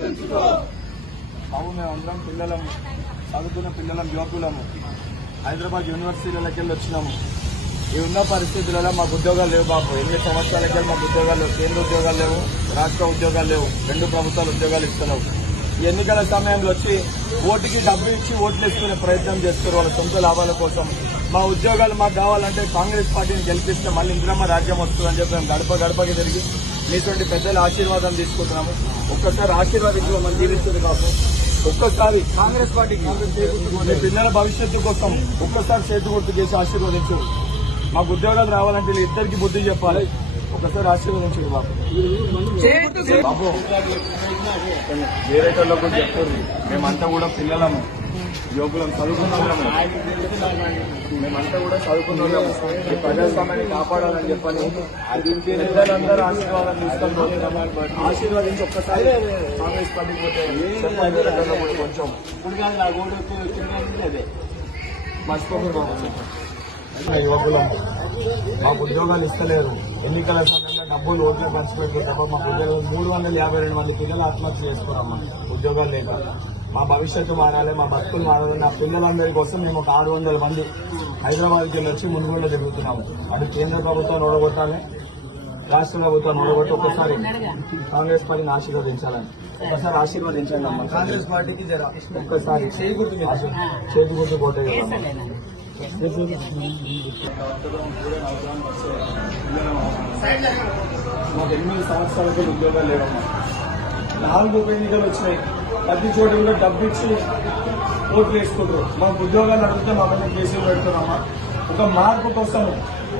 బాబు మేము అందరం పిల్లలము చదువుకున్న పిల్లలం యువకులము. హైదరాబాద్ యూనివర్సిటీలకి వెళ్ళి వచ్చినాము. ఈ ఉన్న పరిస్థితులలో మాకు ఉద్యోగాలు లేవు బాబు. ఎన్ని సంవత్సరాలకి మాకు ఉద్యోగాలు లేవు? కేంద్ర ఉద్యోగాలు లేవు రాష్ట్ర ఉద్యోగాలు లేవు. రెండు ప్రభుత్వాలు ఉద్యోగాలు ఇస్తున్నావు. ఈ ఎన్నికల సమయంలో వచ్చి ఓటుకి డబ్బు ఇచ్చి ఓట్లు వేసుకునే ప్రయత్నం చేస్తారు. వాళ్ళ సొంత లాభాల కోసం. మా ఉద్యోగాలు మాకు కావాలంటే కాంగ్రెస్ పార్టీని గెలిపిస్తే మళ్ళీ ఇందిరమ్మ రాజ్యం వస్తుందని చెప్పి మేము గడప గడపకి తిరిగి మీటువంటి పెద్దల ఆశీర్వాదం తీసుకుంటున్నాము. ఒక్కసారి ఆశీర్వాదించమని జీవిస్తుంది కాదు ఒక్కసారి కాంగ్రెస్ పార్టీకి మీ పిల్లల భవిష్యత్తు కోసం ఒక్కసారి చేతి గుర్తు చేసి ఆశీర్వదించు. మాకు ఉద్యోగాలు రావాలంటే ఇద్దరికి బుద్ధి చెప్పాలి. ఒకసారి ఆశీర్వదించు బాబు. వేరే వాళ్ళకు చెప్తారు మేమంతా కూడా పిల్లలము యువకులం చదువుకున్న మేమంతా కూడా చదువుకున్న ఈ ప్రజాస్వామ్యాన్ని కాపాడాలని చెప్పని పెద్దలందరూ ఆశీర్వాదం తీసుకొని. ఆశీర్వదించి ఒక్కసారి కాంగ్రెస్ పార్టీకి పోతే చెప్పండి వేరేటోళ్ళకు కూడా కొంచెం. మర్చిపోకూడదు బాబు చెప్పండి. యువకులం మాకు ఉద్యోగాలు ఇస్తలేరు. ఎన్నికల సమయంలో డబ్బులు ఓట్లే ఖర్చు తప్ప మాకు ఉద్యోగాలు మూడు వందల యాభై రెండు మంది పిల్లలు ఆత్మహత్య చేసుకున్నాం. ఉద్యోగాలు లేక. మా భవిష్యత్తు మారాలి మా బతుకులు మారాలి నా పిల్లలందరి కోసం మేము ఒక ఆరు వందల మంది హైదరాబాద్కి వెళ్ళి వచ్చి మునుగోలు తిరుగుతున్నాము. అది కేంద్ర ప్రభుత్వాన్ని ఓడగొట్టాలి రాష్ట్ర ప్రభుత్వాన్ని ఓడగొట్టి ఒక్కసారి కాంగ్రెస్ పార్టీని ఆశీర్వదించాలని. ఒకసారి ఆశీర్వదించండి అమ్మ. కాంగ్రెస్ పార్టీకి ఒక్కసారి చేతి గుర్తు పోతే కదా మాకు ఎనిమిది సంవత్సరాలకి ఉద్యోగాలు లేవమ్మా. నాలుగు ఉప ఎన్నికలు వచ్చినాయి. ప్రతి చోట కూడా డబ్బు ఇచ్చి ఓట్లు వేసుకుంటారు. మాకు ఉద్యోగాలు అడిగితే మా మీద కేసులు పెడుతున్నామా? ఒక మార్పు కోసం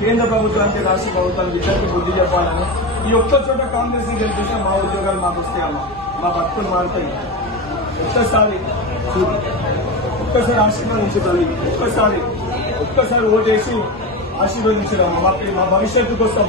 కేంద్ర ప్రభుత్వానికి రాష్ట్ర ప్రభుత్వానికి ఇద్దరికి బుద్ధి చెప్పాలని ఈ ఒక్క చోట కాంగ్రెస్ని గెలిపిస్తే మా ఉద్యోగాలు మాకు వస్తాయమ్మా. మా భక్తులు మారుతాయి. ఒక్కసారి ఒక్కసారి ఆశీర్వదించు తల్లి. ఒక్కసారి ఒక్కసారి ఓటేసి ఆశీర్వదించడం మా భవిష్యత్తు కోసం